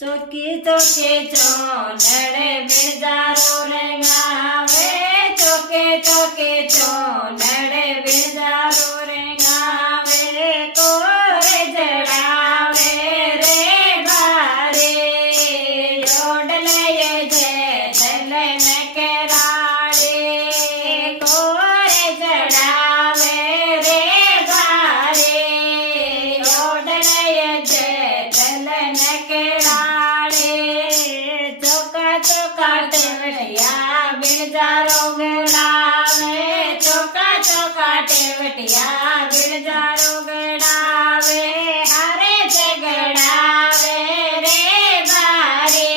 ચોકી ચોકે ચોનડે બિણજારો રેંગાવે ચોકે ચોકે ચોનડે બિણજારો રેંગાવે કોરે જડાવે રે બારે ઓડલે જે તલે ને કેરાળે કોરે જડાવે રે બારે ઓડલે જે તલે ને કેરાળે ચોકા ચોકા ટેવટિયા બિણજારો ગડાવે ચોકા ચોકા ટેવટિયા બિણજારો ગડાવે હારે જગડાવે રે બારે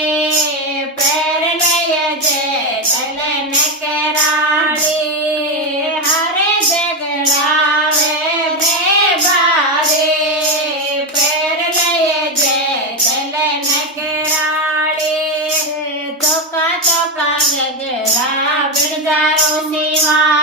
પેર લય જે તલે ને કેરાળી હારે જગડાવે રે બારે પેર લય જે તલે ને કેરાળી ચોકા ચોકા ગગડા બિણજારો સીવા